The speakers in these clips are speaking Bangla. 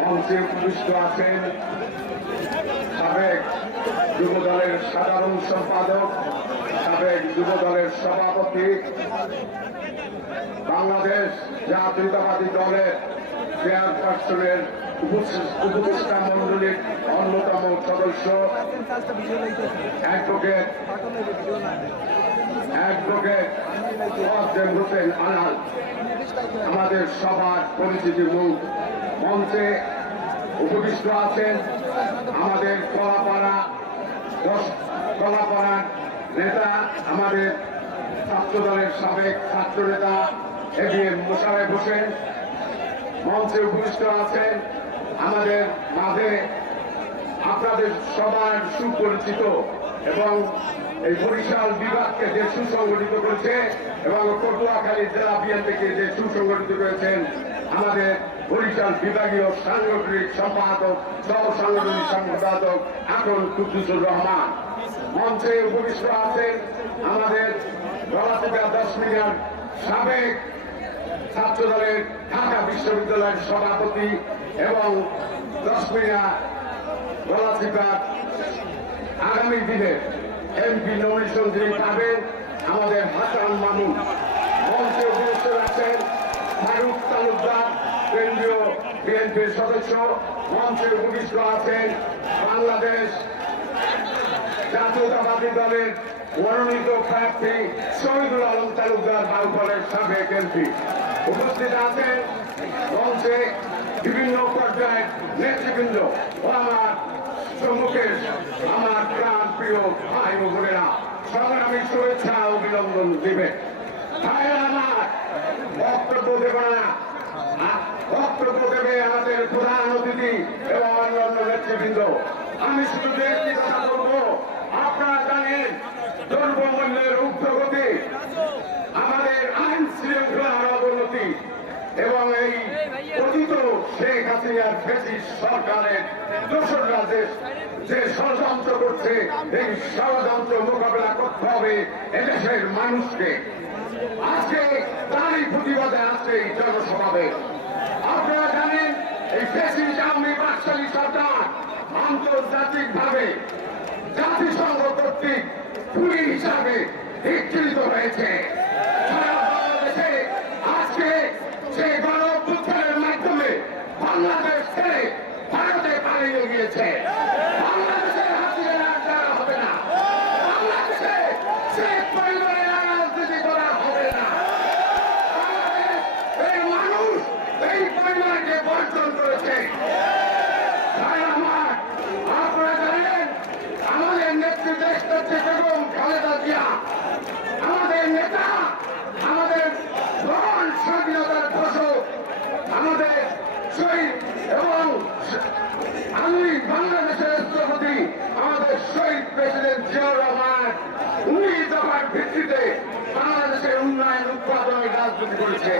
মঞ্চে উপবিষ্ট আছেন সাবেক যুবদলের সাধারণ সম্পাদক, সাবেক যুবদলের সভাপতি, বাংলাদেশ জাতীয়তাবাদী দলের চেয়ারপারসনের উপদেষ্টা মন্ডলীর অন্যতম সদস্য অ্যাডভোকেট ওয়াসেম হোসেন আনাল, আমাদের সবার পরিচিতি মুখ। মঞ্চে উপবিষ্ট আছেন আমাদের কলাপাড়ার নেতা, আমাদের ছাত্র দলের সাবেক ছাত্র নেতা এবিএম মোশাররফ হোসেন। মঞ্চে উপবিষ্ট আছেন আমাদের মাঝে আপনাদের সবার সুপরিচিত এবং এই বরিশাল বিভাগকে যে সুসংগঠিত করেছে এবং পটুয়াখালী জেলা বিএনপিকে যে সুসংগঠিত করেছেন আমাদের বরিশাল বিভাগীয় সাংগঠনিক সম্পাদক, সহ সাংগঠনিক সম্পাদক আকন কুদ্দুসুর রহমান। মঞ্চে উপবিষ্ট আছেন আমাদের গলাচিপা 10 মিনার সাবেক ছাত্র দলের ঢাকা বিশ্ববিদ্যালয়ের সভাপতি এবং 10 মিনা গলাচিপা আগামী দিনের এমপি নমিনেশন যিনি পাবেন আমাদের হাসান মামুন। মঞ্চে উপস্থিত আছেন ফারুক তালুকদার, কেন্দ্রীয় বিএনপির সদস্য। মঞ্চে উপস্থিত আছেন বাংলাদেশ জাতীয়তাবাদী দলের মনোনীত প্রার্থী শহীদুল আলম তালুকদার, বাউফলের সাবেক এমপি। উপস্থিত আছেন মঞ্চে বিভিন্ন পর্যায়ের নেতৃবৃন্দ ও আমার সম্মুখে আমার প্রাণ প্রিয় ভাই ও বোনেরা সংগ্রামী শুভেচ্ছা অভিনন্দন দিবে। আমার বক্তব্য দেব না, বক্তব্য দেবে আমাদের প্রধান অতিথি এবং অন্যান্য নেতৃবৃন্দ। আমি শুধু একটি কথা বলবো, আপনারা জানেন দ্রব্যমূল্যের ঊর্ধ্বগতি, আমাদের আইন শৃঙ্খলার অবনতি এবং এই কথিত শেখ হাসিনার ফ্যাসিস্ট সরকারের দোসররা যে ষড়যন্ত্র করছে, এই ষড়যন্ত্র মোকাবেলা করতে হবে এদেশের মানুষকে। আজকে তারই প্রতিবাদে আসছে এই জনসমাবেশ। আপনারা জানেন এই ফ্যাসিস্ট আওয়ামী বাকশালী সরকার আন্তর্জাতিকভাবে জাতিসংঘ কর্তৃক খুনি হিসাবে স্বীকৃত হয়েছে। সারা বাংলাদেশে আজকে সেই গণ অভ্যুত্থানের মাধ্যমে বাংলাদেশ ছেড়ে ভারতে পালিয়ে গিয়েছে। বাংলাদেশের হাসিনা করা হবে না, বাংলাদেশে শেখ পরিবারের রাজনীতি করা হবে না। বাংলাদেশ এই মানুষ এই পরিবারকে বর্জন করেছে। আপনারা জানেন আমাদের নেতৃত্বে বেগম খালেদা জিয়া, আমাদের নেতা, আমাদের মহান স্বাধীনতার ঘোষক, আমাদের শহীদ এবং আমি বাংলাদেশের রাষ্ট্রপতি আমাদের শহীদ প্রেসিডেন্ট জিয়াউর রহমান 19 দফার ভিত্তিতে বাংলাদেশের উন্নয়ন উৎপাদনের রাজনীতি করেছে।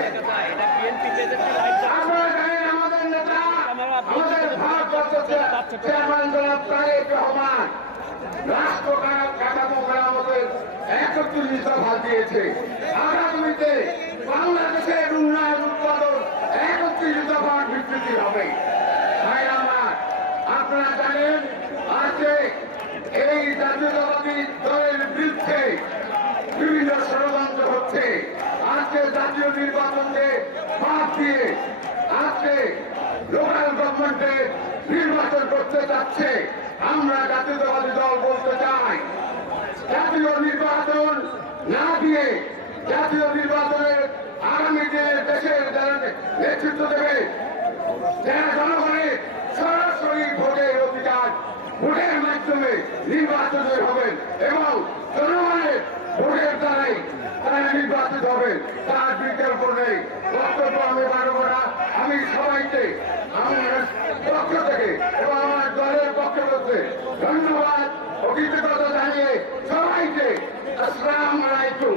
আপনারা জানেন আমাদের নেতা, আমাদের ভারতবর্ষ চেয়ারম্যান জনাব তারেক রহমান রাষ্ট্র কাঠামো মেরামতের 31 দফা দিয়েছে। আগামীতে বাংলাদেশের উন্নয়ন উৎপাদন 31 দফার ভিত্তিতে হবে। ভাই আমার, আপনারা জানেন আজকে এই জাতীয়তাবাদী দলের বিরুদ্ধে বিভিন্ন ষড়যন্ত্র হচ্ছে। আজকে জাতীয় নির্বাচনকে বাদ দিয়ে আজকে লোকাল গভর্নমেন্টে নির্বাচন করতে যাচ্ছে। আমরা জাতীয়তাবাদী দল বলতে চাই, জাতীয় নির্বাচন না দিয়ে জাতীয় নির্বাচনের আগামী দিনে দেশের যারা নেতৃত্ব দেবে, যারা জনগণের সরাসরি ভোটের অধিকার, ভোটের মাধ্যমে নির্বাচন হবেন এবং জনগণের ভোটের দ্বারাই তারা নির্বাচিত হবেন, তার বিকল্প নেই। বক্তব্য আমি বাড়ব না। আমি সবাইকে আমার পক্ষ থেকে এবং আমার দলের পক্ষ থেকে ধন্যবাদ ও কৃতজ্ঞতা জানিয়ে সবাইকে আসসালামু আলাইকুম।